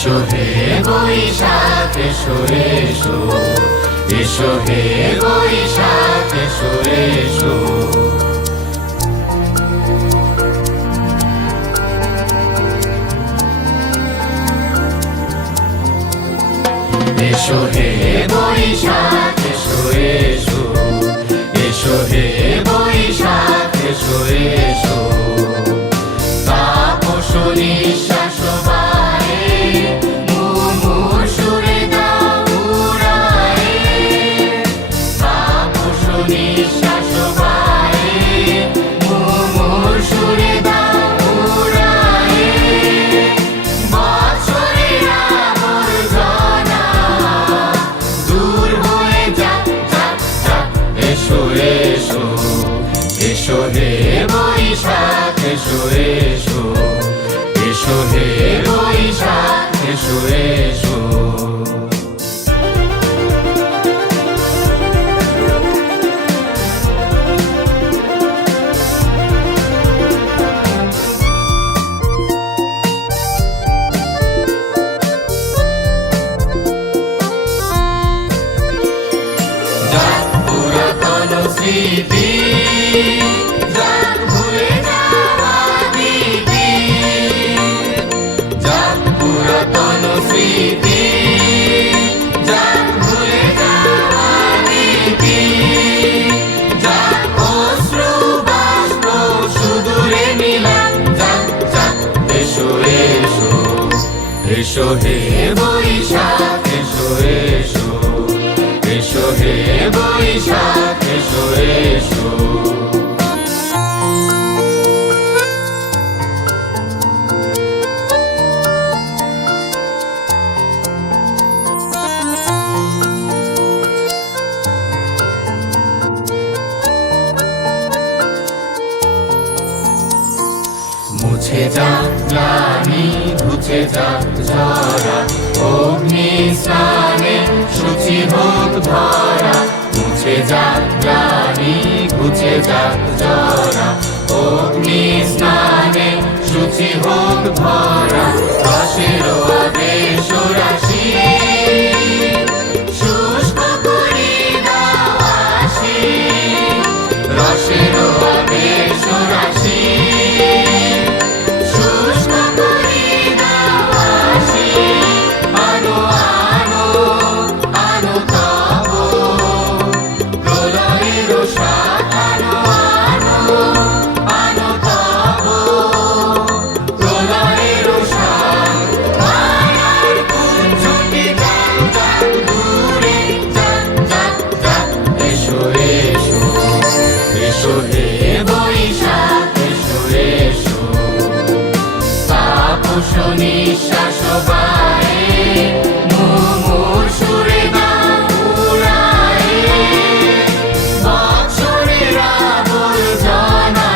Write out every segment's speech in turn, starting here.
এসো হে বৈশাখ এসো এসো, এসো হে বৈশাখ এসো এসো। এসো হে বৈশাখ এসো এসো, এসো হে বৈশাখ এসো এসো। তাপস নিঃশ্বাস বায়ে মুমুর সুরে দাও উড়ায়ে, তাপস নিঃশ্বাস বায়ে মুমুর সুরে দাও উড়ায়ে। বছরের আবর্জনা দূর হয়ে যাক যাক যাক, এসো এসো, এসো হে বৈশাখ এসো এসো, এসো হে বৈশাখ এসো এসো। যাক পুরাতন স্মৃতি, যাক ভুলে যাওয়া দিদি, যাক পুরাতন স্মৃতি, যাক ভুলে যাওয়া দিদি, যাক অশ্রু বাষ্প সুদূরে মিলান, যাক যাক এসো এসো, এসো হে বৈশাখ এসো এসো, এসো হে বৈশাখ এসো এসো। মুছে যাক গ্লানি ঘুচে যাক জরা, অগ্নি স্নানে শুচি হোক ধরা। মুছে যাক গ্লানি ঘুচে যাক জরা, অগ্নি স্নানে শুচি হোক ধরা। রসের আবেশ রাশি শুষ্ক করি দাও আসি, রসের আবেশ রাশি শুষ্ক করি দাও আসি। আনো আনো আনো তব প্রলয়ের সাথ, আনো আনো আনো তব প্রলয়ের সাথ। মায়ার কুঞ্জটি যাক যাক দূরে, যাক যাক যাক এসো এসো, এসো হে বৈশাখ এসো এসো। তাপস নিঃশ্বাস বায়ে মুমুর সুরে দাও উড়ায়ে। বছরের আবর্জনা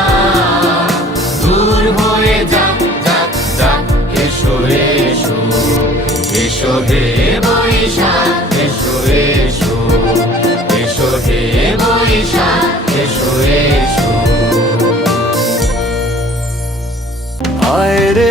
দূর হয়ে যাক যাক যাক, এসো এসো, এসো হে বৈশাখ এসো এসো, এসো হে বৈশাখ এসো এসো। আয় রে